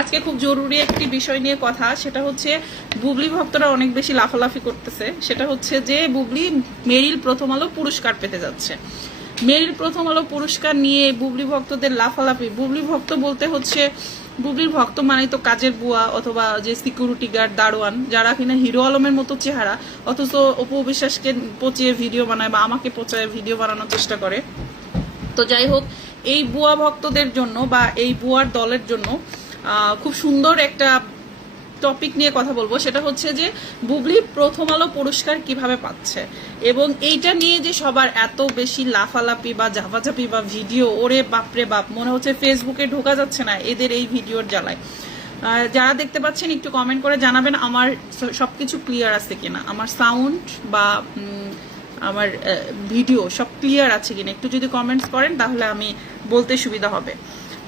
আজকে খুব জরুরি একটি বিষয় নিয়ে কথা, সেটা হচ্ছে বুবলি ভক্তরা অনেক বেশি লাফালাফি করতেছে। সেটা হচ্ছে যে বুবলি মেরিল প্রথম আলো পুরস্কার পেতে যাচ্ছে। মেরিল প্রথম আলো পুরস্কার নিয়ে বুবলি ভক্তদের লাফালাফি। বুবলি ভক্ত বলতে হচ্ছে, বুবলির ভক্ত মানে তো কাজের বুয়া অথবা যে সিকিউরিটি গার্ড দারোয়ান, যারা কিনা হিরো আলমের মতো চেহারা, অথচ অপু বিশ্বাসকে পচিয়ে ভিডিও বানায় বা আমাকে পচায় ভিডিও বানানোর চেষ্টা করে। তো যাই হোক, এই বুয়া ভক্তদের জন্য বা এই বুয়ার দলের জন্য খুব সুন্দর একটা টপিক নিয়ে কথা বলব। সেটা হচ্ছে যে, বুবলি প্রথম আলো পুরস্কার কীভাবে পাচ্ছে? এবং এইটা নিয়ে যে সবার এত বেশি লাফালাফি বা ঝাপাঝাপি বা ভিডিও, ওরে বাপরে বাপ, মনে হচ্ছে ফেসবুকে ঢোকা যাচ্ছে না এদের এই ভিডিওর জ্বালায়। যারা দেখতে পাচ্ছেন, একটু কমেন্ট করে জানাবেন আমার স- সবকিছু ক্লিয়ার আছে কিনা। আমার সাউন্ড বা আমার ভিডিও সব ক্লিয়ার আছে কিনা। একটু যদি কমেন্টস করেন, তাহলে আমি বলতে সুবিধা হবে।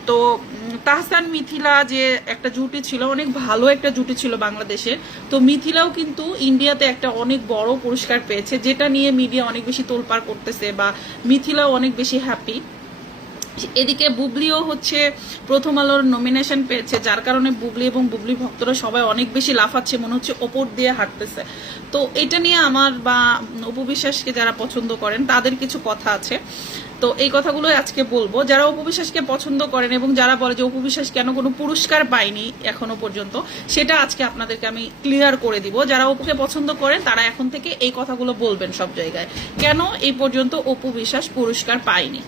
তো তাহসান মিথিলা যে একটা জুটি ছিল, অনেক ভালো একটা জুটি ছিল বাংলাদেশের। তো মিথিলাও কিন্তু ইন্ডিয়াতে একটা অনেক বড় পুরস্কার পেয়েছে, যেটা নিয়ে মিডিয়া অনেক বেশি তোলপাড় করতেছে বা মিথিলাও অনেক বেশি হ্যাপি এদিকে বুবলিও হচ্ছে প্রথম আলোর নমিনেশন পেয়েছে, যার কারণে বুবলি এবং বুবলি ভক্তরা সবাই অনেক বেশি লাফাচ্ছে, মনে হচ্ছে ওপর দিয়ে হাঁটতেছে। তো এটা নিয়ে আমার বা উপবিশ্বাসকে যারা পছন্দ করেন, তাদের কিছু কথা আছে। তো এই কথাগুলো আজকে বলব। যারা উপবিশ্বাসকে পছন্দ করেন এবং যারা বলে যে উপবিশ্বাস কেন কোনো পুরস্কার পায়নি এখনও পর্যন্ত, সেটা আজকে আপনাদেরকে আমি ক্লিয়ার করে দিব। যারা অপুকে পছন্দ করেন, তারা এখন থেকে এই কথাগুলো বলবেন সব জায়গায়। কেন এই পর্যন্ত অপু বিশ্বাস পুরস্কার পায়নি?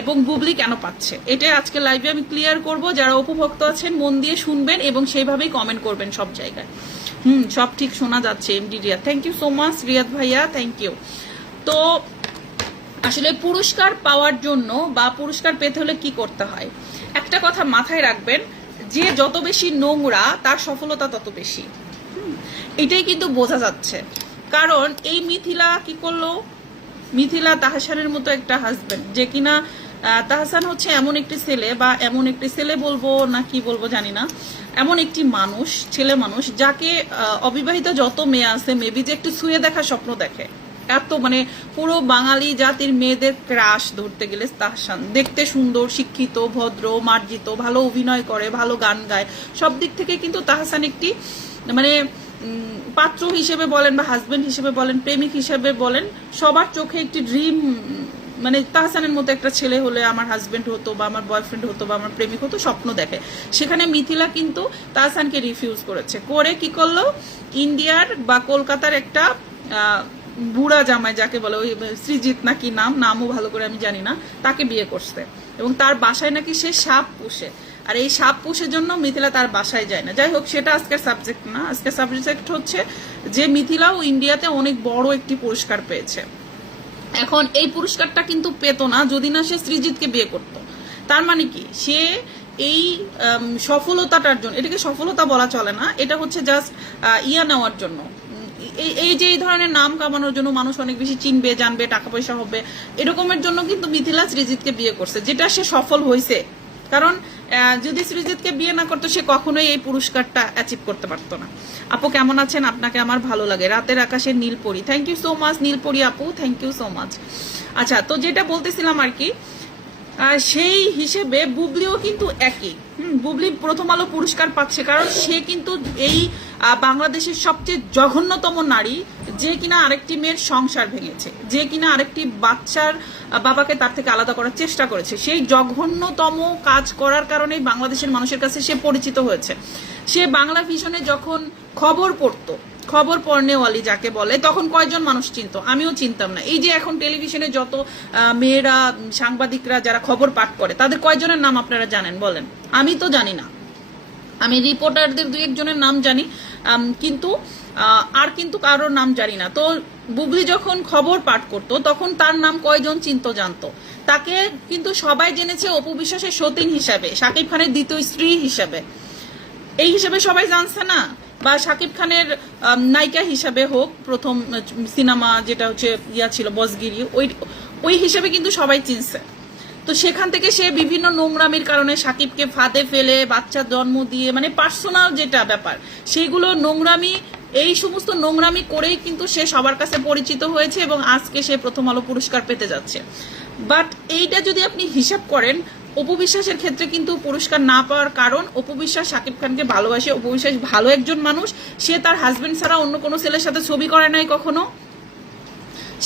এবং বুবলি কেন পাচ্ছে? এটা আজকে লাইভে আমি ক্লিয়ার করব। যারা উপভোক্ত আছেন, মন দিয়ে শুনবেন এবং সেইভাবেই কমেন্ট করবেন সব জায়গায়। হুম, সব ঠিক শোনা যাচ্ছে MD Riya thank you so much Riyad ভাইয়া। থ্যাংক ইউ তো আসলে পুরস্কার পাওয়ার জন্য বা পুরস্কার পেতে হলে কি করতে হয়? একটা কথা মাথায় রাখবেন, যে যত বেশি নোংরা, তার সফলতা তত বেশি। এটাই কিন্তু বোঝা যাচ্ছে। কারণ এই মিথিলা কি করল? মিথিলা তাহসানের মতো একটা হাজবেন্ড যে কিনা তাহসান হচ্ছে এমন একটি ছেলে বা এমন একটি ছেলে বলব না কি বলব জানি না। এমন একটি মানুষ, ছেলে মানুষ, যাকে অবিবাহিত যত মেয়ে আছে মেবি যে একটু ছুঁয়ে দেখা স্বপ্ন দেখে। এত মানে পুরো বাঙালি জাতির মেয়েদের ক্রাশ ধরতে গেলে তাহসান দেখতে সুন্দর, শিক্ষিত, ভদ্র, মার্জিত, ভালো অভিনয় করে, ভালো গান গায়। সব দিক থেকে কিন্তু তাহসান একটি মানে পাত্র হিসেবে বলেন বা হাজবেন্ড হিসেবে বলেন, প্রেমিক হিসেবে বলেন, সবার চোখে একটি ড্রিম মানে তাহসানের মতো একটা ছেলে হলে আমার হাজবেন্ড হতো বা আমার বয়ফ্রেন্ড হতো বা আমার প্রেমিক হতো, স্বপ্ন দেখে। সেখানে মিথিলা কিন্তু তাহসানকে রিফিউজ করেছে। করে কি করল? ইন্ডিয়ার বা কলকাতার একটা বুড়া জামাই যাকে বলে, ওই সৃজিত নাকি নাম, নামও ভালো করে আমি জানি না, তাকে বিয়ে করছে। এবং তার বাসায় নাকি সে সাপ পুষে। আর এই সাপ পুষের জন্য মিথিলা তার বাসায় যায় না। যাই হোক, সেটা আজকের সাবজেক্ট না। আজকের সাবজেক্ট হচ্ছে যে মিথিলাও ইন্ডিয়াতে অনেক বড় একটি পুরস্কার পেয়েছে। এখন এই পুরস্কারটা কিন্তু পেত না যদি না সে সৃজিতকে বিয়ে করত। তার মানে কি? সে এই সফলতাটার জন্য, এটাকে সফলতা বলা চলে না। এটা হচ্ছে জাস্ট ইয়া নেওয়ার জন্য। এই এই যে এই ধরনের নাম কামানোর জন্য মানুষ অনেক বেশি চিনবে জানবে টাকা পয়সা হবে এরকমের জন্য কিন্তু মিথিলা সৃজিতকে বিয়ে করছে যেটা সে সফল হয়েছে কারণ যদি সৃজিতকে বিয়ে না করতো সে কখনোই এই পুরস্কারটা অ্যাচিভ করতে পারতো না। আপু কেমন আছেন? আপনাকে আমার ভালো লাগে। রাতের আকাশের Neelpari. Thank you so much Nilpori আপু থ্যাংক ইউ সো মাচ আচ্ছা তো যেটা বলতেছিলাম আর কি সেই হিসেবে বুবলিও কিন্তু একই। হুম, বুবলি প্রথম আলো পুরস্কার পাচ্ছে কারণ সে কিন্তু এই বাংলাদেশের সবচেয়ে জঘন্যতম নারী, যে কিনা আরেকটি মেয়ের সংসার ভেঙেছে, যে কিনা আরেকটি বাচ্চার বাবাকে তার থেকে আলাদা করার চেষ্টা করেছে। সেই জঘন্যতম কাজ করার কারণেই বাংলাদেশের মানুষের কাছে সে পরিচিত হয়েছে। সে বাংলা ভিশনে যখন খবর পড়তো, খবর পড়নেওয়ালি যাকে বলে, তখন কয়জন মানুষ চিনত? আমিও চিনতাম না। এই যে এখন টেলিভিশনে যত মেয়েরা, সাংবাদিকরা যারা খবর পাঠ করে, তাদের কয়জনের নাম আপনারা জানেন বলেন? আমি তো জানি না। আমি রিপোর্টারদের দুই একজনের নাম জানি। কিন্তু আর কিন্তু কারোর নাম জানি না। তো বুবলি যখন খবর পাঠ করতো, তখন তার নাম কয়জন চিন্ত জানতো? তাকে কিন্তু সবাই জেনেছে অপু বিশ্বাসের সতীন হিসাবে, শাকিব খানের দ্বিতীয় স্ত্রী হিসাবে। এই হিসাবে সবাই জানছে না? বা শাকিব খানের নায়িকা হিসাবে হোক, প্রথম সিনেমা যেটা হচ্ছে ইয়া ছিল বসগিরি, ওই ওই হিসেবে কিন্তু সবাই চিনছে। তো সেখান থেকে সে বিভিন্ন নোংরামির কারণে সাকিবকে ফাঁদে ফেলে বাচ্চা জন্ম দিয়ে মানে পার্সোনাল যেটা ব্যাপার সেইগুলো নোংরামি, এই সমস্ত নোংরামি করেই কিন্তু সে সবার কাছে পরিচিত হয়েছে এবং আজকে সে প্রথম আলো পুরস্কার পেতে যাচ্ছে। বাট এইটা যদি আপনি হিসাব করেন অপবিশ্বাসের ক্ষেত্রে কিন্তু পুরস্কার না পাওয়ার কারণ অপবিশ্বাস শাকিব খানকে ভালোবাসে। অপবিশ্বাস ভালো একজন মানুষ, সে তার হাজবেন্ড ছাড়া অন্য কোনো ছেলের সাথে ছবি করে নাই কখনো।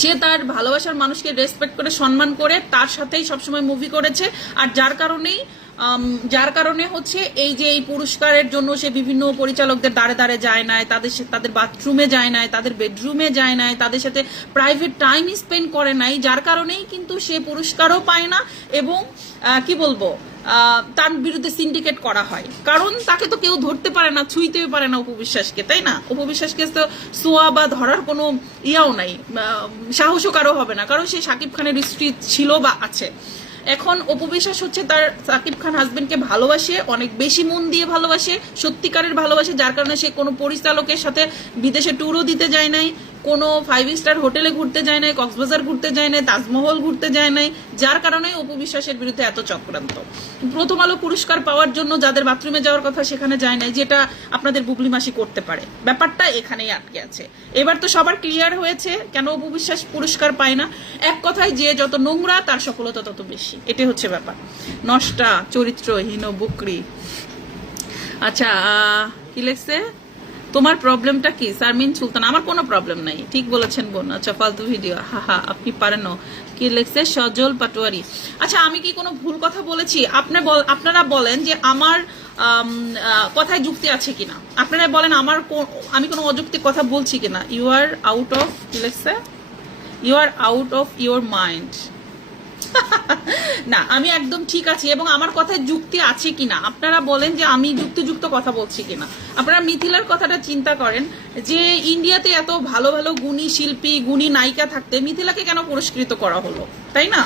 সে তার ভালোবাসার মানুষকে রেসপেক্ট করে, সম্মান করে, তার সাথেই সবসময় মুভি করেছে। আর যার কারণেই যার কারণে হচ্ছে এই যে এই পুরস্কারের জন্য সে বিভিন্ন পরিচালকদের দাঁড়ে দাঁড়ে যায় নাই, তাদের তাদের বাথরুমে যায় নাই, তাদের বেডরুমে যায় নাই, তাদের সাথে প্রাইভেট টাইম স্পেন্ড করে নাই, যার কারণেই কিন্তু সে পুরস্কারও পায় না এবং কি বলব তার বিরুদ্ধে সিন্ডিকেট করা হয়। কারণ তাকে তো কেউ ধরতে পারে না, ছুঁইতেও পারে না উপবিশ্বাসকে তাই না? উপবিশ্বাসকে তো সোয়া বা ধরার কোনো ইয়াও নাই সাহসও কারও হবে না, কারণ সে সাকিব খানের স্ত্রী ছিল বা আছে। এখন অপু বিশ্বাস হচ্ছে তার সাকিব খান হাজবেন্ডকে ভালোবাসে, অনেক বেশি মন দিয়ে ভালোবাসে, সত্যিকারের ভালোবাসে, যার কারণে সে কোনো পরিচালকের সাথে বিদেশে ট্যুরও দিতে যায় নাই। কোনো ফাইভ স্টার হোটেলে ঘুরতে যায় নাই, কক্সবাজার ঘুরতে যায় নাই, তাজমহল ঘুরতে যায় নাই, যার কারণে অপবিশ্বাসের বিরুদ্ধে এত চক্রান্ত। প্রথম আলো পুরস্কার পাওয়ার জন্য যাদের বাথরুমে যাওয়ার কথা সেখানে যায় নাই, যেটা আপনাদের বুবলি মাসি করতে পারে। ব্যাপারটা এখানেই আটকে আছে। এবার তো সবার ক্লিয়ার হয়েছে, কেন অপবিশ্বাস পুরস্কার পায় না? এক কথায় যে যত নোংরা, তার সফলতা তত বেশি। এটাই হচ্ছে ব্যাপার। নষ্টা, চরিত্রহীন বুকরি। আচ্ছা কি লেখছে? তোমার প্রবলেমটা কি? সারমিন সুলতান, আমার কোনো প্রবলেম নাই। ঠিক বলেছেন বোন আচ্ছা ফালতু ভিডিও হা হা, আপনি পারেন কি লেখছে? সজল পাটোয়ারি। আচ্ছা আমি কি কোনো ভুল কথা বলেছি? আপনি বল- আপনারা বলেন যে আমার কথায় যুক্তি আছে কিনা? আপনারা বলেন আমার আমি কোনো অযৌক্তিক কথা বলছি কিনা? ইউ আর আউট অফ কি লেখছে? You are out of your mind না, আমি একদম ঠিক আছি এবং আমার কথায় যুক্তি আছে কিনা। আপনারা বলেন যে আমি যুক্তিযুক্ত কথা বলছি কিনা। আপনারা মিথিলার কথাটা চিন্তা করেন যে ইন্ডিয়াতে এত ভালো ভালো গুণী শিল্পী, গুণী নায়িকা থাকতে মিথিলাকে কেন পুরস্কৃত করা হলো? তাই না?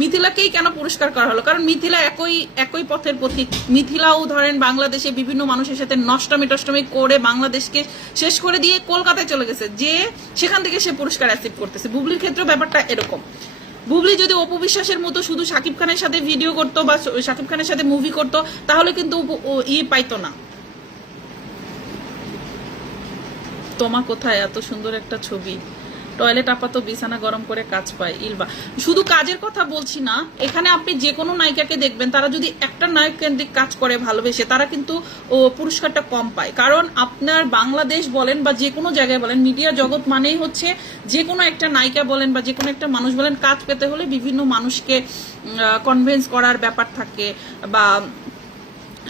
মিথিলাকেই কেন পুরস্কার করা হলো? কারণ মিথিলা একই একই পথের পথিক মিথিলাও ধরেন বাংলাদেশে বিভিন্ন মানুষের সাথে নষ্টমী টষ্টমী করে বাংলাদেশকে শেষ করে দিয়ে কলকাতায় চলে গেছে, যে সেখান থেকে সে পুরস্কার অ্যাসিভ করতেছে। বুবলির ক্ষেত্রে ব্যাপারটা এরকম। বুবলি যদি অপবিশ্বাসের মতো শুধু শাকিব খানের সাথে ভিডিও করতো বা শাকিব খানের সাথে মুভি করতো, তাহলে কিন্তু ই ইয়ে পাইতো না। তোমা কোথায়? এত সুন্দর একটা ছবি। টয়লেট আপাত বিছানা গরম করে কাজ পায়, ইলবা। শুধু কাজের কথা বলছি না, এখানে আপনি যে কোনো নায়িকাকে দেখবেন, তারা যদি একটা নায়ক কেন্দ্রিক কাজ করে ভালোবেসে, তারা কিন্তু পুরস্কারটা কম পায়। কারণ আপনার বাংলাদেশ বলেন বা যে কোনো জায়গায় বলেন, মিডিয়া জগৎ মানেই হচ্ছে যে কোনো একটা নায়িকা বলেন বা যে কোনো একটা মানুষ বলেন, কাজ পেতে হলে বিভিন্ন মানুষকে কনভিন্স করার ব্যাপার থাকে বা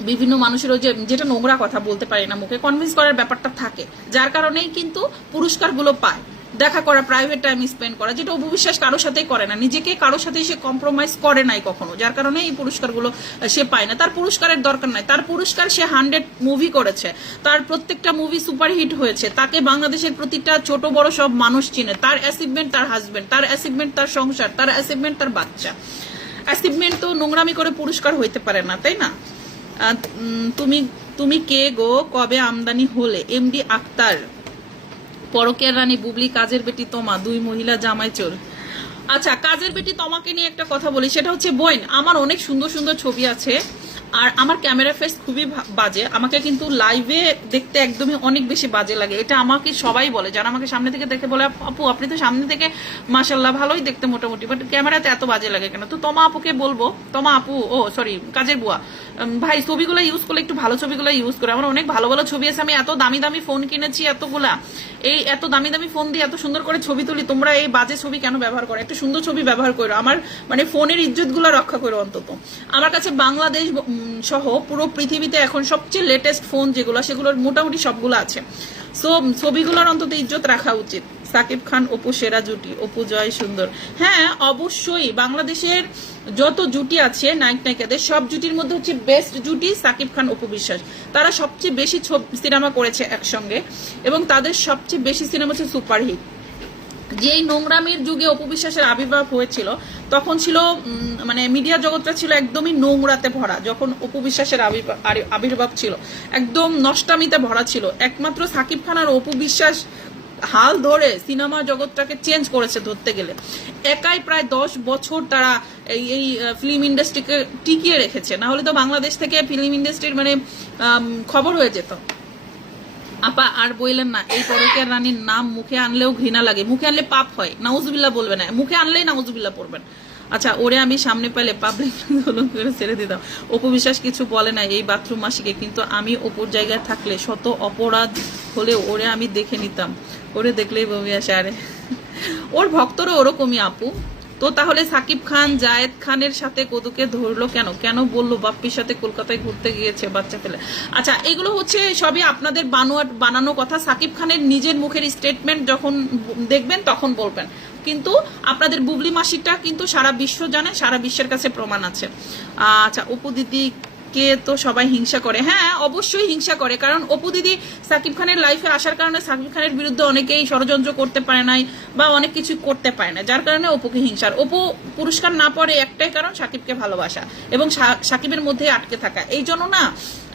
বিভিন্ন মানুষেরও যে, যেটা নোংরা কথা বলতে পারি না মুখে কনভিন্স করার ব্যাপারটা থাকে। যার কারণেই কিন্তু পুরস্কারগুলো পায়। দেখা করা প্রাইভেট টাইম স্পেন্ড করা, যেটা অপবিশ্বাস কারোর সাথেই করে না। নিজেকে কারোর সাথে সে কম্প্রোমাইজ করে নাই কখনো, যার কারণে এই পুরস্কারগুলো সে পায় না। তার পুরস্কারের দরকার নাই। তার পুরস্কার সে হান্ড্রেড মুভি করেছে। তার প্রত্যেকটা মুভি সুপারহিট হয়েছে। তাকে বাংলাদেশের প্রতিটা ছোট, বড় সব মানুষ চিনে। তার অ্যাচিভমেন্ট তার হাজবেন্ড তার অ্যাচিভমেন্ট তার সংসার, তার অ্যাচিভমেন্ট তার বাচ্চা। অ্যাচিভমেন্ট তো নোংরামি করে পুরস্কার হইতে পারে না, তাই না? তুমি তুমি কে গো? কবে আমদানি হলে? এমডি আক্তার পরকের রানী বুবলি, কাজের বেটি তোমা, দুই মহিলা জামাই চোর। আচ্ছা কাজের বেটি তোমাকে নিয়ে একটা কথা বলি, সেটা হচ্ছে বইন, আমার অনেক সুন্দর সুন্দর ছবি আছে। আর আমার ক্যামেরা ফেস খুবই বাজে। আমাকে কিন্তু লাইভে দেখতে একদমই অনেক বেশি বাজে লাগে। এটা আমাকে সবাই বলে। যারা আমাকে সামনে থেকে দেখে বলে, আপু আপনি তো সামনে থেকে মাসাল্লাহ ভালোই দেখতে মোটামুটি বাট ক্যামেরাতে এত বাজে লাগে কেন? তো তোমা আপুকে বলব, তোমা আপু, ও সরি কাজের বুয়া ভাই, ছবিগুলো ইউজ করলে একটু ভালো ছবিগুলো ইউজ করে। আমার অনেক ভালো ভালো ছবি আছে। আমি এত দামি দামি ফোন কিনেছি, এতগুলা। এই এত দামি দামি ফোন দিয়ে এত সুন্দর করে ছবি তুলি, তোমরা এই বাজে ছবি কেন ব্যবহার করো? একটু সুন্দর ছবি ব্যবহার করো। আমার মানে ফোনের ইজ্জতগুলো রক্ষা করো অন্তত। আমার কাছে বাংলাদেশ সহ পুরো পৃথিবীতে এখন সবচেয়ে লেটেস্ট ফোন যেগুলো, সেগুলোর মোটামুটি সবগুলো আছে। সো ছবিগুলোর অন্তত ইজ্জত রাখা উচিত। সাকিব খান, অপু সেরা জুটি, অপু জয় সুন্দর। হ্যাঁ অবশ্যই বাংলাদেশের যত জুটি আছে, নায়ক নায়িকাদের, সব জুটির মধ্যে হচ্ছে বেস্ট জুটি সাকিব খান, অপু বিশ্বাস। তারা সবচেয়ে বেশি সিনেমা করেছে একসঙ্গে এবং তাদের সবচেয়ে বেশি সিনেমা হচ্ছে সুপারহিট যেই নোংরামির যুগে অপবিশ্বাসের আবির্ভাব হয়েছিল, তখন ছিল মানে মিডিয়া জগৎটা ছিল একদমই নোংরাতে ভরা, যখন অপবিশ্বাসের আবির্ভাব ছিল। একদম নষ্টামিতে ভরা ছিল। একমাত্র সাকিব খান আর অপবিশ্বাস হাল ধরে সিনেমা জগৎটাকে চেঞ্জ করেছে ধরতে গেলে। একাই প্রায় দশ বছর তারা এই এই ফিল্ম ইন্ডাস্ট্রিকে টিকিয়ে রেখেছে। না হলে তো বাংলাদেশ থেকে ফিল্ম ইন্ডাস্ট্রির মানে খবর হয়ে যেত। আপা আর বললেন না, এই পরকের রানীর নাম মুখে আনলেও ঘৃণা লাগে। মুখে আনলে পাপ হয়, নাউজুবিল্লাহ বলবে না। মুখে আনলেই নাউজুবিল্লাহ পড়বেন। আচ্ছা ওরে আমি সামনে পেলে পাবলিক আন্দোলন করে ছেড়ে দিতাম। অপু বিশ্বাস কিছু বলে না এই বাথরুম মাসিকে, কিন্তু আমি অপুর জায়গায় থাকলে শত অপরাধ হলেও ওরে আমি দেখে নিতাম। ওরে দেখলেই বমি আসে, আরে। ওর ভক্তরও ওরকমই আপু। তো তাহলে সাকিব খান, জায়েদ খানের সাথে কদুকে ধরলো কেন? কেন বলল বাপ্পির সাথে কলকাতায় ঘুরতে গিয়েছে বাচ্চা ফেলে? আচ্ছা এগুলো হচ্ছে সবই আপনাদের বানোয়াট বানানো কথা। সাকিব খানের নিজের মুখের স্টেটমেন্ট যখন দেখবেন, তখন বলবেন। কিন্তু আপনাদের বুবলি মাসিটা কিন্তু সারা বিশ্ব জানে, সারা বিশ্বের কাছে প্রমাণ আছে। আচ্ছা অপু দিদি কে তো সবাই হিংসা করে। হ্যাঁ অবশ্যই হিংসা করে, কারণ অপু দিদি সাকিব খানের লাইফে আসার কারণে সাকিব খানের বিরুদ্ধে অনেকেই ষড়যন্ত্র করতে পারে নাই বা অনেক কিছু করতে পারে না যার কারণে অপুকে হিংসার। অপু পুরস্কার না পড়ে একটাই কারণ সাকিবকে ভালোবাসা এবং সাকিবের মধ্যে আটকে থাকা। এই জন্য না,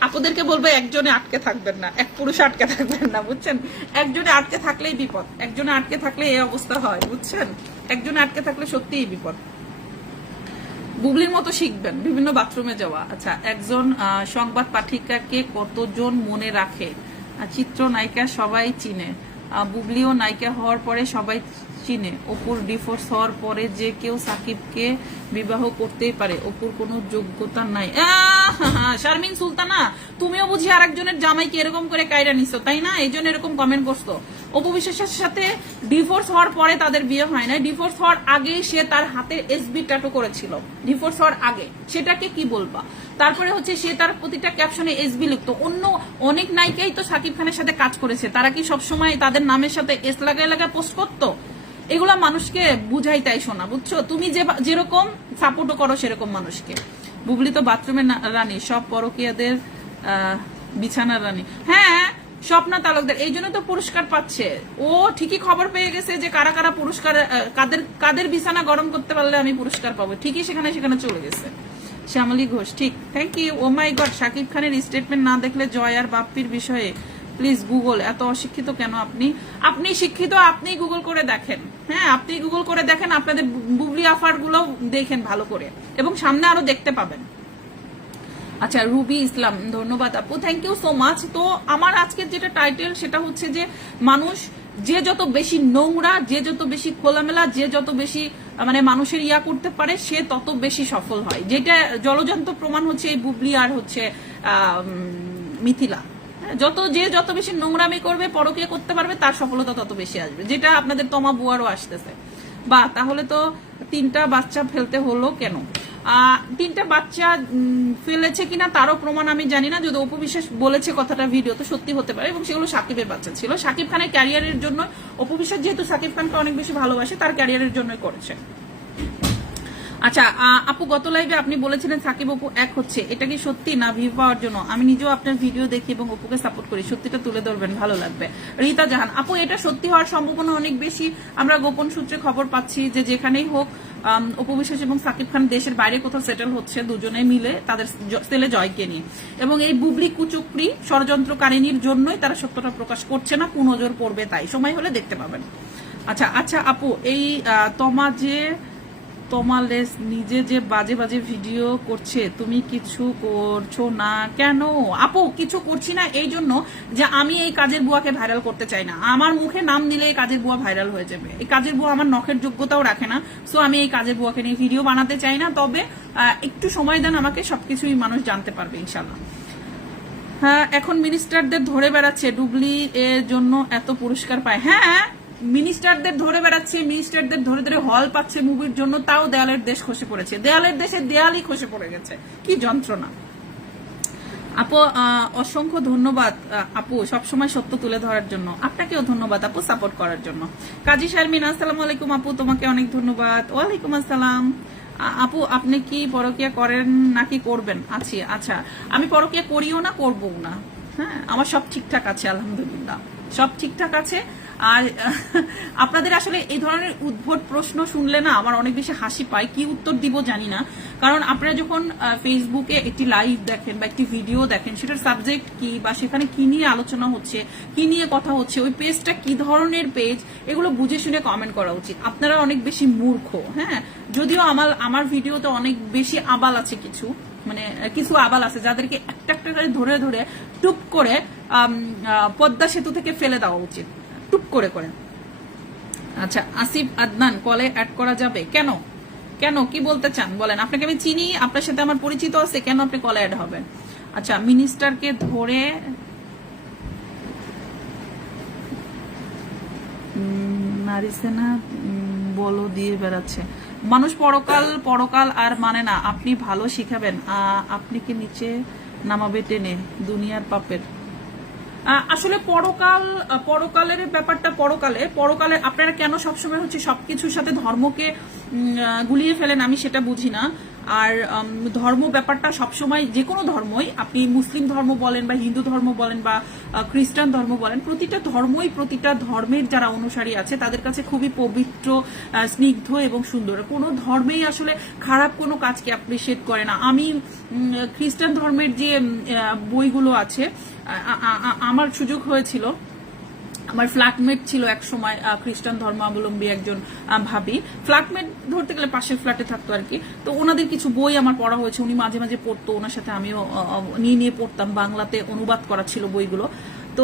আপুদেরকে বলব একজনে আটকে থাকবেন না, এক পুরুষ আটকে থাকবেন না, বুঝছেন? একজনে আটকে থাকলেই বিপদ, একজনে আটকে থাকলে এই অবস্থা হয়, বুঝছেন? একজনে আটকে থাকলে সত্যিই বিপদ। বুবলির মতো শিখবেন, বিভিন্ন বাথরুমে যাওয়া। আচ্ছা একজন সংবাদ পাঠিকাকে কতজন মনে রাখে? চিত্র নায়িকা সবাই চিনে। বুবলিও নায়িকা হওয়ার পরে সবাই চিনে। অপুর ডিফোর্স হওয়ার পরে যে কেউ সাকিবকে বিবাহ করতেই পারে, অপুর কোনো যোগ্যতা নাই। শারমিন সুলতানা, তুমিও বুঝি আরেকজনের জামাইকে এরকম করে কায়রা নিছো, তাই না? এই জন্য এরকম কমেন্ট করছ। অপু বিশ্বাসের সাথে ডিভোর্স হওয়ার পরে তাদের বিয়ে হয় না ডিভোর্স হওয়ার আগে সে তার হাতে এসবি ট্যাটু করেছিল। ডিভোর্স হওয়ার আগে। সেটাকে কি বলবা? তারপরে হচ্ছে সে তার প্রতিটা ক্যাপশনে এসবি লিখতো। অন্য অনেক নায়িকাই তো সাকিব খানের সাথে কাজ করেছে। তারা কি সবসময় তাদের নামের সাথে এস লাগায় লাগায় পোস্ট করতো? এগুলা মানুষকে বুঝাই তাই শোনা, বুঝছ? তুমি যে যেরকম সাপোর্টও করো সেরকম মানুষকে। বুবলি তো বাথরুমের রানী, সব পরকীয়াদের বিছানার রানী। হ্যাঁ স্বপ্না তালুকদার, এই জন্য তো পুরস্কার পাচ্ছে। ও ঠিকই খবর পেয়ে গেছে যে কারা কারা পুরস্কার কাদের কাদের বিছানা গরম করতে পারলে আমি পুরস্কার পাবো। ঠিকই সেখানে সেখানে চলে গেছে। শ্যামলী ঘোষ, ঠিক thank you oh my god Shakib খানের স্টেটমেন্ট না দেখলে জয় আর বাপ্পির বিষয়ে প্লিজ গুগল এত অশিক্ষিত কেন আপনি? আপনি শিক্ষিত, আপনি গুগল করে দেখেন। হ্যাঁ আপনি গুগল করে দেখেন, আপনাদের বুবলি অফারগুলো দেখেন ভালো করে। এবং সামনে আরও দেখতে পাবেন। আচ্ছা রুবি ইসলাম, ধন্যবাদ আপু। থ্যাংক ইউ সো মাচ তো আমার আজকের যেটা টাইটেল সেটা হচ্ছে যে, মানুষ যে যত বেশি নোংরা, যে যত বেশি খোলামেলা, যে যত বেশি মানে মানুষের ইয়া করতে পারে, সে তত বেশি সফল হয়। যেটা জলজন্ত প্রমাণ হচ্ছে এই বুবলি আর হচ্ছে মিথিলা। যত যে যত বেশি নোংরামি করবে, পরকীয়া করতে পারবে, তার সফলতা তত বেশি আসবে। যেটা আপনাদের তমা বুয়ারও আসতেছে। বা, তাহলে তো তিনটা বাচ্চা ফেলতে হলো কেন? তিনটা বাচ্চা ফেলেছে কিনা তারও প্রমাণ আমি জানি না। যদি অপবিশ্বাস বলেছে কথাটা ভিডিও তো, সত্যি হতে পারে। এবং সেগুলো সাকিবের বাচ্চা ছিল। সাকিব খানের ক্যারিয়ারের জন্য অপবিশ্বাস যেহেতু সাকিব খানকে অনেক বেশি ভালোবাসে, তার ক্যারিয়ারের জন্যই করেছে। আচ্ছা আপু, গত লাইভে আপনি বলেছিলেন সাকিব অপু এক হচ্ছে। এটা কি সত্যি না ভিউ পাওয়ার জন্য? আমি নিজেও আপনার ভিডিও দেখি এবং অপুকে সাপোর্ট করি। সত্যিটা তুলে ধরবেন, ভালো লাগবে। রীতা জাহান, আপু, এটা সত্যি হওয়ার সম্ভাবনা অনেক বেশি। আমরা গোপন সূত্রে খবর পাচ্ছি যে যেখানেই হোক অপু বিশ্বাস এবং সাকিব খান দেশের বাইরে কোথাও সেটেল হচ্ছে, দুজনে মিলে তাদের সেলে জয়কে নিয়ে। এবং এই বুবলি কুচুকরি ষড়যন্ত্রকারিনীর জন্যই তারা সত্যটা প্রকাশ করছে না কুনজর পড়বে তাই। সময় হলে দেখতে পাবেন। আচ্ছা আচ্ছা আপু, এই তমা যে তোমালেস নিজে যে বাজে বাজে ভিডিও করছে, তুমি কিছু করছ না কেন? আপু, কিছু করছি না এই জন্য যে আমি এই কাজের বুয়াকে ভাইরাল করতে চাই না। আমার মুখে নাম নিলে এই কাজের বুয়া ভাইরাল হয়ে যাবে। এই কাজের বুয়া আমার নখের যোগ্যতাও রাখে না সো আমি এই কাজের বুয়াকে নিয়ে ভিডিও বানাতে চাই না। তবে একটু সময় দেন আমাকে, সবকিছুই মানুষ জানতে পারবে ইনশাল্লাহ হ্যাঁ এখন মিনিস্টারদের ধরে বেড়াচ্ছে, ডুবলি এর জন্য এত পুরস্কার পায়। হ্যাঁ মিনিস্টারদের ধরে বেড়াচ্ছে, মিনিস্টারদের ধরে ধরে হল পাচ্ছে মুভির জন্য, তাও দেয়ালের দেশ খসে পড়েছে। দেয়ালের দেশে দেয়ালই খসে পড়ে গেছে। কি যন্ত্রণা। আপু অসংখ্য ধন্যবাদ আপু, সবসময় সত্য তুলে ধরার জন্য। আপনাকেও ধন্যবাদ, আপু সাপোর্ট করার জন্য। কাজী শারমিন, আসসালামু আলাইকুম, আপু, তোমাকে অনেক ধন্যবাদ। ওয়ালাইকুম আসসালাম। আপু, আপনি কি পরকিয়া করেন নাকি করবেন? আছি আচ্ছা। আমি পরকিয়া করিও না, করবও না। হ্যাঁ আমার সব ঠিকঠাক আছে, আলহামদুলিল্লাহ। সব ঠিকঠাক আছে। আর, আপনাদের আসলে এই ধরনের উদ্ভট প্রশ্ন শুনলে না আমার অনেক বেশি হাসি পায়। কি উত্তর দিব জানি না। কারণ আপনারা যখন ফেসবুকে একটি লাইভ দেখেন বা একটি ভিডিও দেখেন, সেটার সাবজেক্ট কি বা সেখানে কি নিয়ে আলোচনা হচ্ছে, কি নিয়ে কথা হচ্ছে, ওই পেজটা কি ধরনের পেজ এগুলো বুঝে শুনে কমেন্ট করা উচিত। আপনারা অনেক বেশি মূর্খ হ্যাঁ? যদিও আমার আমার ভিডিওতে অনেক বেশি আবাল আছে কিছু মানে কিছু আবাল আছে যাদেরকে একটা একটা করে ধরে ধরে টুপ করে পদ্মা সেতু থেকে ফেলে দেওয়া উচিত। টুপ করে করে আচ্ছা আসিফ আদনান কলে অ্যাড করা যাবে। কেন? কেন? কি বলতে চান? বলেন, আপনাকে আমি চিনি, আপনার সাথে আমার পরিচিত আছে, কেন আপনি কলে অ্যাড হবেন? আচ্ছা মিনিস্টারকে ধরে নারীসেনা বলো, দিয়ে বেড়াচ্ছে। মানুষ পরকাল পরকাল আর মানে না, আপনি ভালো শিখাবেন। আপনি কি নিচে নামাবে টেনে? দুনিয়ার পাপের। আসলে পরকাল পরকালের ব্যাপারটা পরকালে। পরকালে আপনারা কেন সবসময় হচ্ছে সবকিছুর সাথে ধর্মকে গুলিয়ে ফেলেন আমি সেটা বুঝি না। আর ধর্ম ব্যাপারটা সবসময় যে কোনো ধর্মই, আপনি মুসলিম ধর্ম বলেন বা হিন্দু ধর্ম বলেন বা খ্রিস্টান ধর্ম বলেন, প্রতিটা ধর্মই প্রতিটা ধর্মের যারা অনুসারী আছে, তাদের কাছে খুবই পবিত্র স্নিগ্ধ এবং সুন্দর। কোনো ধর্মেই আসলে খারাপ কোনো কাজকে অ্যাপ্রিসিয়েট করে না। আমি খ্রিস্টান ধর্মের যে বইগুলো আছে আমার সুযোগ হয়েছিল আমার ফ্ল্যাটমেট ছিল এক সময় খ্রিস্টান ধর্মাবলম্বী একজন ভাবি। ফ্ল্যাটমেট ধরতে গেলে পাশের ফ্ল্যাটে থাকতো আর কি। তো ওনাদের কিছু বই আমার পড়া হয়েছে, উনি মাঝে মাঝে পড়তো, ওনার সাথে আমিও নিয়ে নিয়ে পড়তাম। বাংলাতে অনুবাদ করা ছিল বইগুলো। তো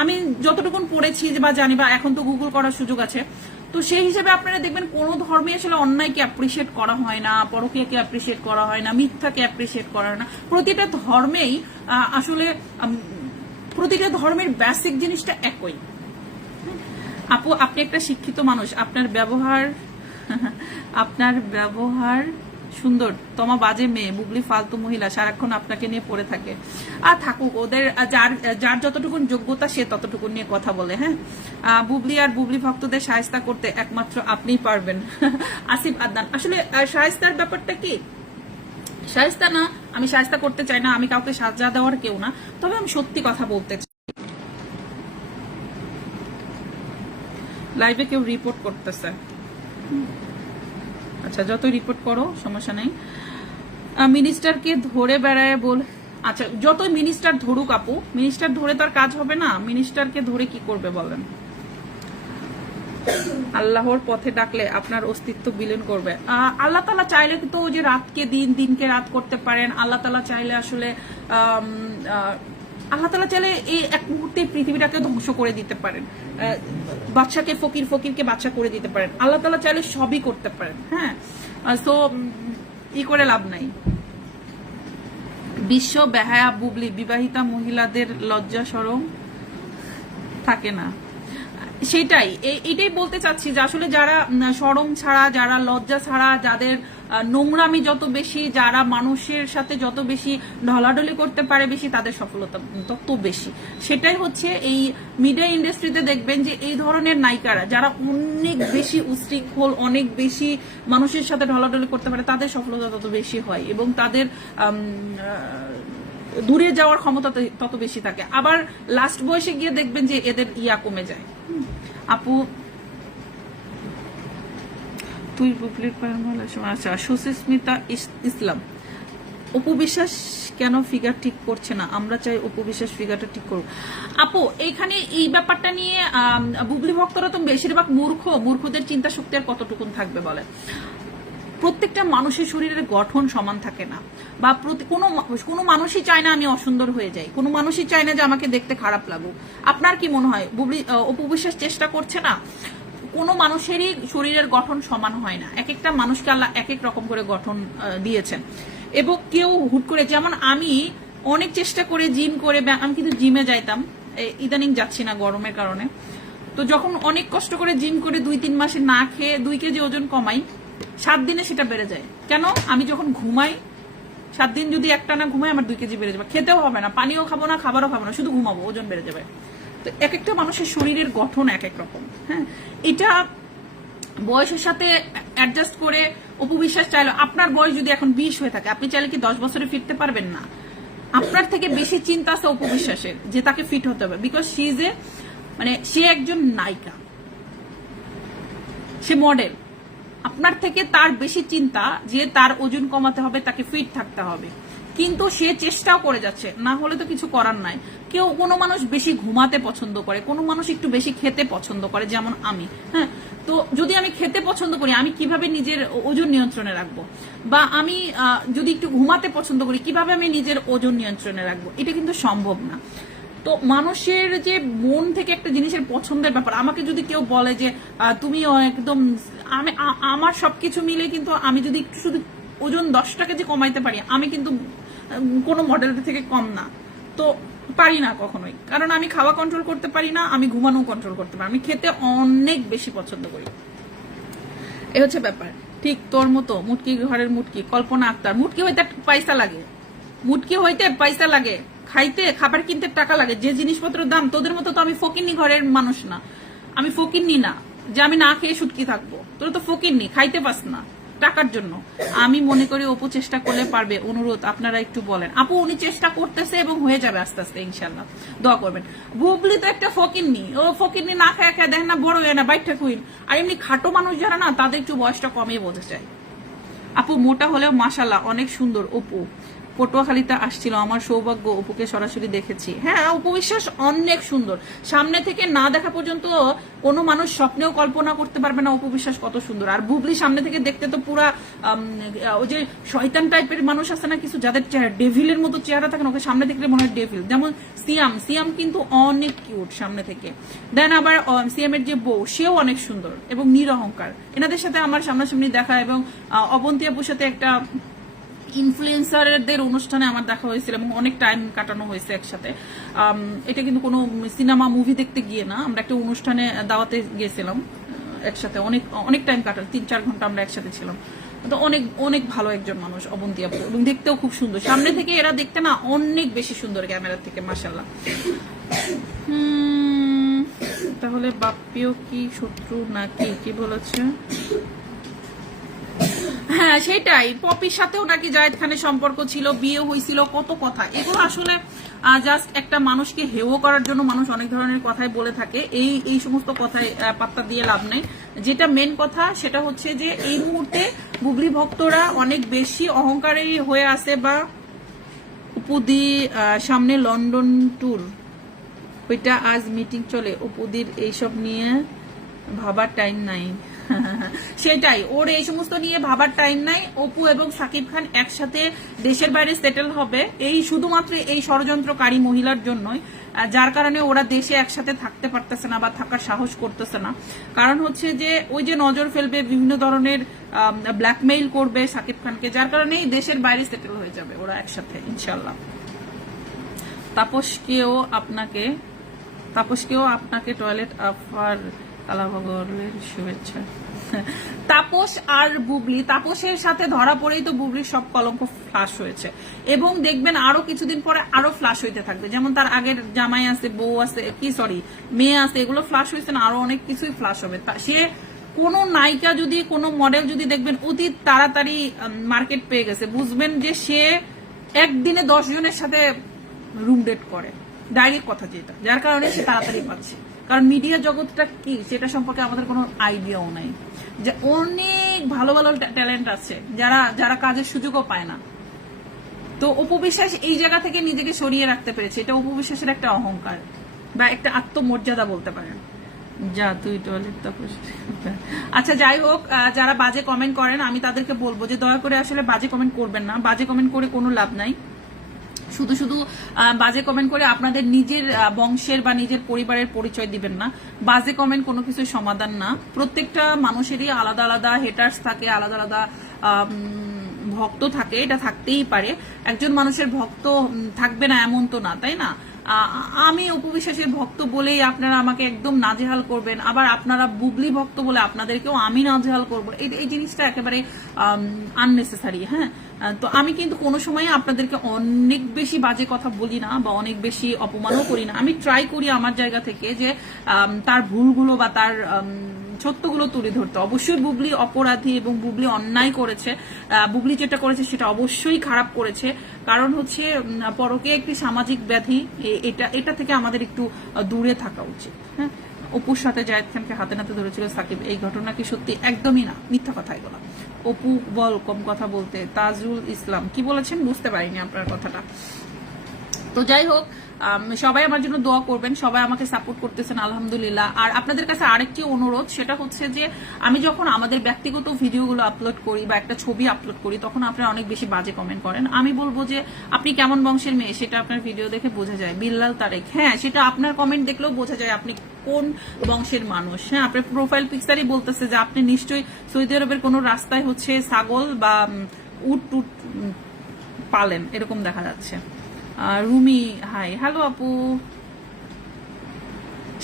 আমি যতটুকুন পড়েছি বা জানি বা এখন তো গুগল করার সুযোগ আছে। তো সেই হিসেবে আপনারা দেখবেন কোনো ধর্মে আসলে অন্যায়কে অ্যাপ্রিসিয়েট করা হয় না, পরকীয়াকে অ্যাপ্রিসিয়েট করা হয় না, মিথ্যাকে অ্যাপ্রিসিয়েট করা হয় না। প্রতিটা ধর্মেই আসলে প্রতিটা ধর্মের বেসিক জিনিসটা একই। আপু, আপনি একটা শিক্ষিত মানুষ। আপনার ব্যবহার আপনার ব্যবহার সুন্দর। তোমা বাজে মেয়ে, বুবলি ফালতু মহিলা, সারাক্ষণ আপনাকে নিয়ে পড়ে থাকে। আর থাকুক, ওদের, যার যার যতটুকুন যোগ্যতা, সে ততটুকুন নিয়ে কথা বলে হ্যাঁ? বুবলি আর বুবলি ভক্তদের সায়স্তা করতে একমাত্র আপনিই পারবেন। আসিফ আদনান, আসলে সায়স্তার ব্যাপারটা কি? সায়স্তা না, আমি সায়স্তা করতে চাই না, আমি কাউকে সাজা দেওয়ার কেউ না। তবে আমি সত্যি কথা বলতে চাই। লাইভে কেউ রিপোর্ট করতেছে। আচ্ছা যত রিপোর্ট করো, সমস্যা নেই। মিনিস্টারকে ধরে বেড়ায় বল আচ্ছা যত মিনিস্টার ধরুক আপু মিনিস্টার ধরে তার কাজ হবে না মিনিস্টারকে ধরে কি করবে বলেন? আল্লাহর পথে ডাকলে আপনার অস্তিত্ব বিলীন করবে। আল্লাহ তালা চাইলে তো যে রাতকে দিন, দিনকে রাত করতে পারেন। আল্লাহ তালা চাইলে আসলে আল্লাহ তালা চাইলে এই এক মুহূর্তে পৃথিবীটাকে ধ্বংস করে দিতে পারেন। বাচ্চাকে ফকির ফকিরকে বাচ্চা করে দিতে পারেন। আল্লাহ তালা চাইলে সবই করতে পারেন হ্যাঁ? সো ই করে লাভ নাই। বিশ্ব বেহায়া, বুবলি, বিবাহিতা মহিলাদের লজ্জা, সরম থাকে না। সেটাই। এটাই বলতে চাচ্ছি যে আসলে যারা শরম ছাড়া, যারা লজ্জা ছাড়া, যাদের নোংরামি যত বেশি, যারা মানুষের সাথে যত বেশি ঢলাঢলি করতে পারে বেশি, তাদের সফলতা তত বেশি। সেটাই হচ্ছে এই মিডিয়া ইন্ডাস্ট্রিতে দেখবেন যে এই ধরনের নায়িকারা, যারা অনেক বেশি উশৃঙ্খল, অনেক বেশি মানুষের সাথে ঢলাঢলি করতে পারে, তাদের সফলতা তত বেশি হয় এবং তাদের দূরে যাওয়ার ক্ষমতা তত বেশি থাকে। আবার লাস্ট বয়সে গিয়ে দেখবেন যে এদের ইয়া কমে যায়। আপু, তুই বুবলির সময় আচ্ছা সুস্মিতা ইস- ইসলাম, অপু বিশ্বাস কেন ফিগার ঠিক করছে না? আমরা চাই অপু বিশ্বাস ফিগারটা ঠিক করুক। আপু এখানে এই ব্যাপারটা নিয়ে বুগলি ভক্তরা তো বেশিরভাগ মূর্খ। মূর্খদের চিন্তা শক্তি আর কতটুকুন থাকবে বলে প্রত্যেকটা মানুষের শরীরের গঠন সমান থাকে না। বা কোনো কোনো মানুষই চায় না আমি অসুন্দর হয়ে যাই। কোনো মানুষই চায় না যে আমাকে দেখতে খারাপ লাগুক। আপনার কি মনে হয়? বুবলি আহ, অপু বিশ্বাস চেষ্টা করছে না? কোনো মানুষেরই শরীরের গঠন সমান হয় না। এক একটা মানুষকে আল্লাহ এক এক রকম করে গঠন দিয়েছেন। এবং কেউ হুট করে যেমন আমি অনেক চেষ্টা করে জিম করে আমি কিন্তু জিমে যাইতাম। ইদানিং যাচ্ছি না গরমের কারণে। তো যখন অনেক কষ্ট করে জিম করে দুই তিন মাসে না খেয়ে দুই কেজি ওজন কমাই সাত দিনে সেটা বেড়ে যায়। কেন? আমি যখন ঘুমাই, সাত দিন যদি একটা না ঘুমাই আমার দুই কেজি বেড়ে যাবে। খেতেও হবে না, পানিও খাব না, খাবারও খাব না, শুধু ঘুমাবো, ওজন বেড়ে যাবে। তো এক একটা মানুষের শরীরের গঠন এক এক রকম হ্যাঁ? এটা বয়সের সাথে অ্যাডজাস্ট করে অপবিশ্বাস চাইলো, আপনার বয়স যদি এখন বিশ হয়ে থাকে, আপনি চাইলে কি দশ বছরে ফিরতে পারবেন না? আপনার থেকে বেশি চিন্তা আছে অপবিশ্বাসের যে তাকে ফিট হতে হবে। বিকজ সি ইজ এ মানে সে একজন নায়িকা। সে মডেল আপনার থেকে তার বেশি চিন্তা যে তার ওজন কমাতে হবে, তাকে ফিট থাকতে হবে। কিন্তু সে চেষ্টাও করে যাচ্ছে, না হলে তো কিছু করার নাই। কেউ কোনো মানুষ বেশি ঘুমাতে পছন্দ করে, কোনো মানুষ একটু বেশি খেতে পছন্দ করে, যেমন আমি হ্যাঁ? তো যদি আমি খেতে পছন্দ করি, আমি কীভাবে নিজের ওজন নিয়ন্ত্রণে রাখব? বা আমি যদি একটু ঘুমাতে পছন্দ করি, কীভাবে আমি নিজের ওজন নিয়ন্ত্রণে রাখব? এটা কিন্তু সম্ভব না। তো মানুষের যে মন থেকে একটা জিনিসের পছন্দের ব্যাপার, আমাকে যদি কেউ বলে যে তুমি একদম, আমি আমার সবকিছু মিলে কিন্তু আমি যদি একটু শুধু ওজন দশটা কেজি কমাইতে পারি, আমি কিন্তু কোনো মডেল থেকে কম না। তো পারি না কখনোই। কারণ আমি খাওয়া কন্ট্রোল করতে পারি না, আমি ঘুমানো কন্ট্রোল করতে পারি আমি খেতে অনেক বেশি পছন্দ করি। এ হচ্ছে ব্যাপার। ঠিক তোর মতো, মুটকি ঘরের মুটকি, কল্পনা আক্তার। মুটকি হইতে পয়সা লাগে। মুটকি হইতে পয়সা লাগে। খাইতে, খাবার কিনতে টাকা লাগে। যে জিনিসপত্রের দাম, তোদের মতো তো আমি ফকিন্নি ঘরের মানুষ না। আমি ফকিন্নি না, যে আমি না খেয়ে সুটকি থাকব। তোরা তো ফকিন্নি, খাইতে পাস না টাকার জন্য। আমি মনে করি অপু চেষ্টা করলে পারবে। অনুরোধ, আপনারা একটু বলেন। আপু, উনি চেষ্টা করতেছে এবং হয়ে যাবে আস্তে আস্তে ইনশাল্লাহ দোয়া করবেন। বুবলি তো একটা ফকিন্নি। ও ফকিন্নি না খায় খায় দেখেন না, বড় হয়ে না বাইটটা কুইন। আর এমনি খাটো মানুষ যারা না, তাদের একটু বয়সটা কমিয়ে বোঝা যায় আপু, মোটা হলেও মাশাল্লাহ অনেক সুন্দর, অপু। পটুয়াখালীতে আসছিল আমার সৌভাগ্য অপুকে সরাসরি দেখেছি। হ্যাঁ উপবিশ্বাস অনেক সুন্দর। সামনে থেকে না দেখা পর্যন্ত কোনো মানুষ স্বপ্নেও কল্পনা করতে পারবে না উপবিশ্বাস কত সুন্দর। আর বুবলি সামনে থেকে দেখতে তো পুরা ওই যে শয়তান টাইপের মানুষ আছে না কিছু যাদের ডেভিলের মতো চেহারা থাকে না ওকে সামনে দেখলে মনে হয় ডেভিল যেমন সিয়াম সিয়াম কিন্তু অনেক কিউট সামনে থেকে। দেন আবার সিয়ামের যে বউ সেও অনেক সুন্দর এবং নিরহংকার। এনাদের সাথে আমার সামনাসামনি দেখা এবং আহ, অবন্তী আপুর সাথে একটা ইনফ্লুয়েন্সারদের অনুষ্ঠানে আমার দেখা হয়েছিল এবং অনেক টাইম কাটানো হয়েছে একসাথে। এটা কিন্তু কোনো সিনেমা মুভি দেখতে গিয়ে না, আমরা একটা অনুষ্ঠানে দাওয়াতে গিয়েছিলাম একসাথে অনেক অনেক টাইম কাটাল, তিন চার ঘণ্টা আমরা একসাথে ছিলাম। তো অনেক অনেক ভালো একজন মানুষ অবন্তী আপু এবং দেখতেও খুব সুন্দর। সামনে থেকে এরা দেখতে না অনেক বেশি সুন্দর ক্যামেরা থেকে মাসাল্লাহ তাহলে বাপ্পিও কি শত্রু নাকি, কি বলেছে? হ্যাঁ সেটাই। পপির সাথেও নাকি জায়েদ খানের সম্পর্ক ছিল, বিয়ে হয়েছিল, কত কথা। এগুলো আসলে জাস্ট একটা মানুষকে হেও করার জন্য মানুষ অনেক ধরনের কথাই বলে থাকে। এই এই সমস্ত কথায় পাত্তা দিয়ে লাভ নেই। যেটা মেন কথা, সেটা হচ্ছে যে এই মুহূর্তে বুবলি ভক্তরা অনেক বেশি অহংকারী হয়ে আছে বা উপদি সামনে লন্ডন ট্যুর ওইটা আজ মিটিং চলে। অপুদির এইসব নিয়ে ভাবার টাইম নাই। সেটাই। ওর এই সমস্ত নিয়ে ভাবার টাইম নাই। অপু এবং সাকিব খান একসাথে দেশের বাইরে সেটেল হবে। এই শুধুমাত্র এই ষড়যন্ত্রকারী মহিলার জন্যই। যার কারণে ওরা দেশে একসাথে থাকতে পারতেছে না বা থাকার সাহস করতেছে না। কারণ হচ্ছে যে, ওই যে নজর ফেলবে বিভিন্ন ধরনের ব্ল্যাকমেইল করবে সাকিব খানকে, যার কারণেই দেশের বাইরে সেটেল হয়ে যাবে ওরা একসাথে ইনশাল্লাহ তাপসকেও আপনাকে তাপসকেও আপনাকে টয়লেট আফার শুভেচ্ছা। তাপস আর বুবলি, তাপসের সাথে ধরা পড়েই তো বুবলির সব কলঙ্ক ফ্লাশ হয়েছে। এবং দেখবেন আরও কিছুদিন পরে আরও ফ্লাশ হইতে থাকবে। যেমন তার আগের জামাই আছে, বউ আছে, কি সরি মেয়ে আছে, এগুলো ফ্লাশ হয়েছে না, আরও অনেক কিছুই ফ্লাশ হবে। সে কোন নায়িকা যদি, কোন মডেল যদি দেখবেন অতি তাড়াতাড়ি মার্কেট পেয়ে গেছে, বুঝবেন যে সে একদিনে দশ জনের সাথে রুম ডেট করে। ডাইরেক্ট কথা যেটা, যার কারণে সে তাড়াতাড়ি পাচ্ছে। কারণ মিডিয়া জগৎটা কি সেটা সম্পর্কে আমাদের কোনো আইডিয়াও নাই। যে অনেক ভালো ভালো ট্যালেন্ট আছে যারা যারা কাজের সুযোগও পায় না। তো উপবিশ্বাস এই জায়গা থেকে নিজেকে সরিয়ে রাখতে পেরেছে এটা উপবিশ্বাসের একটা অহংকার বা একটা আত্মমর্যাদা বলতে পারেন। যা তুই টয়লেট তাপস। আচ্ছা যাই হোক যারা বাজে কমেন্ট করেন আমি তাদেরকে বলব যে দয়া করে আসলে বাজে কমেন্ট করবেন না। বাজে কমেন্ট করে কোনো লাভ নাই। শুধু শুধু বাজে কমেন্ট করে আপনাদের নিজের বংশের বা নিজের পরিবারের পরিচয় দিবেন না। বাজে কমেন্ট কোনো কিছুর সমাধান না। প্রত্যেকটা মানুষেরই আলাদা আলাদা হেটার্স থাকে, আলাদা আলাদা ভক্ত থাকে, এটা থাকতেই পারে। একজন মানুষের ভক্ত থাকবে না এমন তো না, তাই না? আমি উপবিশ্বাসের ভক্ত বলেই আপনারা আমাকে একদম নাজেহাল করবেন। আবার আপনারা বুবলি ভক্ত বলে আপনাদেরকেও আমি নাজেহাল করব। এই জিনিসটা একেবারে আননেসেসারি হ্যাঁ? তো আমি কিন্তু কোনো সময় আপনাদেরকে অনেক বেশি বাজে কথা বলি না বা অনেক বেশি অপমানও করি না। আমি ট্রাই করি আমার জায়গা থেকে যে তার ভুলগুলো বা তার সত্যগুলো তুলে ধরতে। অবশ্যই বুবলি অপরাধী এবং বুবলি অন্যায় করেছে। বুবলি যেটা করেছে সেটা অবশ্যই খারাপ করেছে। কারণ হচ্ছে পরকে একটি সামাজিক ব্যাধি এটা এটা থেকে আমাদের একটু দূরে থাকা উচিত। হ্যাঁ? অপুর সাথে জায়েদ খানকে হাতে নাতে ধরেছিল সাকিব। এই ঘটনা কি সত্যি? একদমই না। মিথ্যা কথা এগুলো অপু, বল, কম কথা বলতে। তাজুল ইসলাম। কি বলেছেন? বুঝতে পারিনি আপনার কথাটা। তো যাই হোক সবাই আমার জন্য দোয়া করবেন। সবাই আমাকে সাপোর্ট করতেছেন, আলহামদুলিল্লাহ। আর আপনাদের কাছে আরেকটি অনুরোধ, সেটা হচ্ছে যে, আমি যখন আমাদের ব্যক্তিগত ভিডিওগুলো আপলোড করি বা একটা ছবি আপলোড করি, তখন আপনারা অনেক বেশি বাজে কমেন্ট করেন। আমি বলব যে, আপনি কেমন বংশের মেয়ে? সেটা আপনার ভিডিও দেখে বোঝা যায়। বিল্লাল তারেক। হ্যাঁ সেটা আপনার কমেন্ট দেখলেও বোঝা যায় আপনি কোন বংশের মানুষ? হ্যাঁ আপনার প্রোফাইল পিকচারই বলতেছে যে আপনি নিশ্চয়ই সৌদি আরবের কোনো রাস্তায় হচ্ছে ছাগল বা উট টুট পালেন, এরকম দেখা যাচ্ছে। রুমি হাই হ্যালো আপু।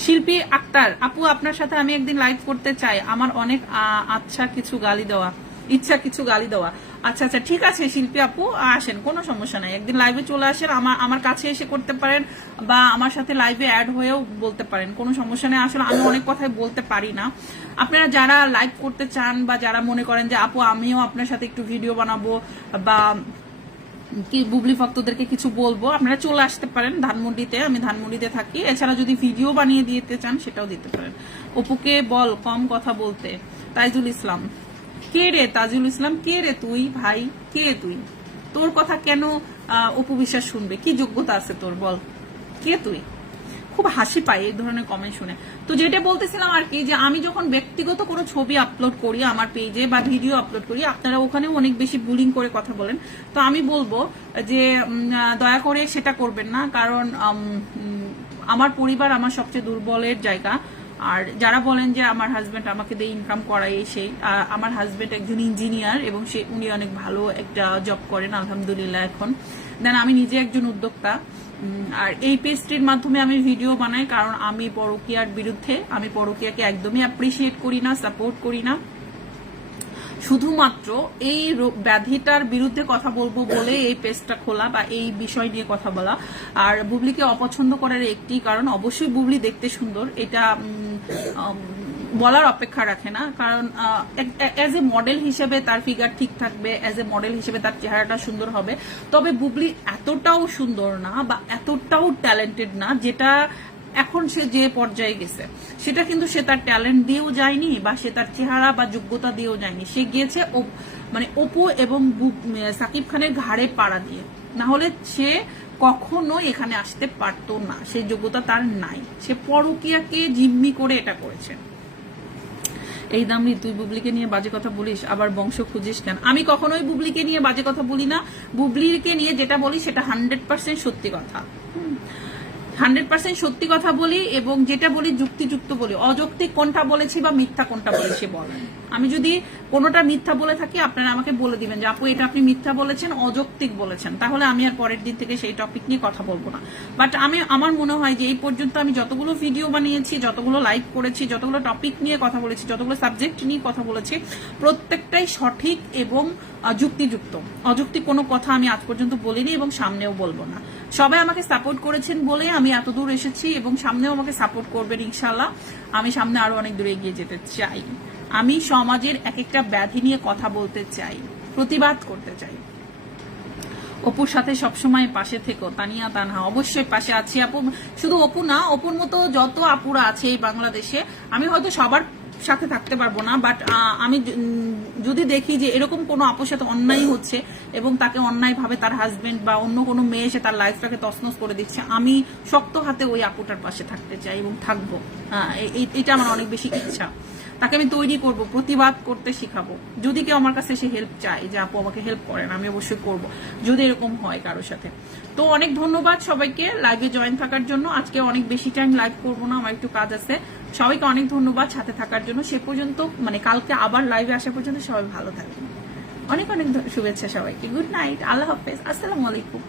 শিল্পী আক্তার, আপু আপনার সাথে আমি একদিন লাইভ করতে চাই। আমার অনেক আচ্ছা কিছু গালি দেওয়া। ইচ্ছা কিছু গালি দেওয়া। আচ্ছা আচ্ছা ঠিক আছে শিল্পী আপু, আসেন, কোনো সমস্যা নাই। একদিন লাইভে চলে আসেন আমার আমার কাছে এসে করতে পারেন বা আমার সাথে লাইভে অ্যাড হয়েও বলতে পারেন, কোনো সমস্যা নেই। আসলে আমি অনেক কথাই বলতে পারি না। আপনারা যারা লাইভ করতে চান বা যারা মনে করেন যে, আপু, আমিও আপনার সাথে একটু ভিডিও বানাবো বা কি বুবলি ভক্তদেরকে কিছু বলব, আপনারা চলে আসতে পারেন ধানমন্ডিতে, আমি ধানমন্ডিতে থাকি। এছাড়া যদি ভিডিও বানিয়ে দিতে চান, সেটাও দিতে পারেন। অপুকে বল, কম কথা বলতে। তাইজুল ইসলাম। কে রে তাজুল ইসলাম? কে রে তুই? ভাই, কে তুই? তোর কথা কেন উপবিশ্বাস শুনবে? কি যোগ্যতা আছে তোর? বল। কে তুই? খুব হাসি পাই এই ধরনের কমেন্ট শুনে। তো যেটা বলতেছিলাম আর কি, যে আমি যখন ব্যক্তিগত কোনো ছবি আপলোড করি আমার পেজে বা ভিডিও আপলোড করি, আপনারা ওখানেও অনেক বেশি বুলিং করে কথা বলেন। তো আমি বলব যে দয়া করে সেটা করবেন না, কারণ আমার পরিবার আমার সবচেয়ে দুর্বলের জায়গা। আর যারা বলেন যে আমার হাজব্যান্ড আমাকে দিয়ে ইনকাম করায় সেই আমার হাজবেন্ড একজন ইঞ্জিনিয়ার এবং সে, উনি অনেক ভালো একটা জব করেন, আলহামদুলিল্লাহ এখন। দেন আমি নিজে একজন উদ্যোক্তা। আর এই পেস্ট্রির মাধ্যমে আমি ভিডিও বানাই, কারণ আমি পরকিয়ার বিরুদ্ধে, আমি পরকিয়াকে একদমই অ্যাপ্রিসিয়েট করি না সাপোর্ট করি না। শুধুমাত্র এই ব্যাধিটার বিরুদ্ধে কথা বলব বলে এই পেজটা খোলা বা এই বিষয় নিয়ে কথা বলা। আর বুবলিকে অপছন্দ করার একটি কারণ, অবশ্যই বুবলি দেখতে সুন্দর। এটা বলার অপেক্ষা রাখে না। কারণ অ্যাজ এ মডেল হিসেবে তার ফিগার ঠিক থাকবে অ্যাজ এ মডেল হিসেবে তার চেহারাটা সুন্দর হবে। তবে বুবলি এতটাও সুন্দর না বা এতটাও ট্যালেন্টেড না, যেটা এখন সে যে পর্যায়ে গেছে, সেটা কিন্তু সে তার ট্যালেন্ট দিয়েও যায়নি বা সে তার চেহারা বা যোগ্যতা দিয়েও যায়নি। সে গিয়েছে মানে অপু এবং সাকিব খানের ঘাড়ে পাড়া দিয়ে। না হলে সে কখনো এখানে আসতে পারতো না। সেই যোগ্যতা তার নাই। সে পরকিয়াকে জিম্মি করে এটা করেছে। এই দামরি তুই বুবলিকে নিয়ে বাজে কথা বলিস, আবার বংশ খুঁজিস কেন? আমি কখনোই বুবলিকে নিয়ে বাজে কথা বলি না। বুবলিকে নিয়ে যেটা বলি, সেটা হান্ড্রেড পার্সেন্ট সত্যি কথা। হান্ড্রেড পার্সেন্ট সত্যি কথা বলি এবং যেটা বলি যুক্তিযুক্ত বলি। অযৌক্তিক কোনটা বলেছি বা মিথ্যা কোনটা বলেছি বল। আমি যদি কোনোটা মিথ্যা বলে থাকি, আপনারা আমাকে বলে দিবেন যে, আপু, এটা আপনি মিথ্যা বলেছেন, অযৌক্তিক বলেছেন। তাহলে আমি আর পরের দিন থেকে সেই টপিক নিয়ে কথা বলব না। বাট আমি, আমার মনে হয় যে, এই পর্যন্ত আমি যতগুলো ভিডিও বানিয়েছি, যতগুলো লাইভ করেছি, যতগুলো টপিক নিয়ে কথা বলেছি, যতগুলো সাবজেক্ট নিয়ে কথা বলেছি, প্রত্যেকটাই সঠিক এবং যুক্তিযুক্ত অযৌক্তিক কোনো কথা আমি আজ পর্যন্ত বলিনি এবং সামনেও বলব না। সবাই আমাকে সাপোর্ট করেছেন বলে আমি এত দূর এসেছি এবং সামনেও আমাকে সাপোর্ট করবেন ইনশাল্লাহ আমি সামনে আরও অনেক দূরে এগিয়ে যেতে চাই। আমি সমাজের এক একটা ব্যাধি নিয়ে কথা বলতে চাই, প্রতিবাদ করতে চাই। অপুর সাথে সবসময় পাশে থেকো, তানিয়া তানহা। অবশ্যই পাশে আছি আপু। শুধু অপু না, অপুর মতো যত আপুরা আছে এই বাংলাদেশে, আমি হয়তো সবার সাথে থাকতে পারব না বাট আমি যদি দেখি যে এরকম কোনো আপুর সাথে অন্যায় হচ্ছে এবং তাকে অন্যায় ভাবে তার হাজবেন্ড বা অন্য কোনো মেয়ে এসে তার লাইফটাকে তছনছ করে দিচ্ছে, আমি শক্ত হাতে ওই আপুটার পাশে থাকতে চাই এবং থাকব। এটা আমার অনেক বেশি ইচ্ছা। তাকে আমি তৈরি করব, প্রতিবাদ করতে শিখাবো। যদি কেউ আমার কাছে সে হেল্প চায় যে আপু আমাকে হেল্প করেন, আমি অবশ্যই করব, যদি এরকম হয় কারোর সাথে। তো অনেক ধন্যবাদ সবাইকে লাইভে জয়েন থাকার জন্য। আজকে অনেক বেশি টাইম লাইভ করব না, আমার একটু কাজ আছে। সবাইকে অনেক ধন্যবাদ সাথে থাকার জন্য। সে পর্যন্ত মানে কালকে আবার লাইভে আসা পর্যন্ত সবাই ভালো থাকবেন। অনেক অনেক শুভেচ্ছা সবাইকে। গুড নাইট আল্লাহ হাফেজ। আসসালামু আলাইকুম।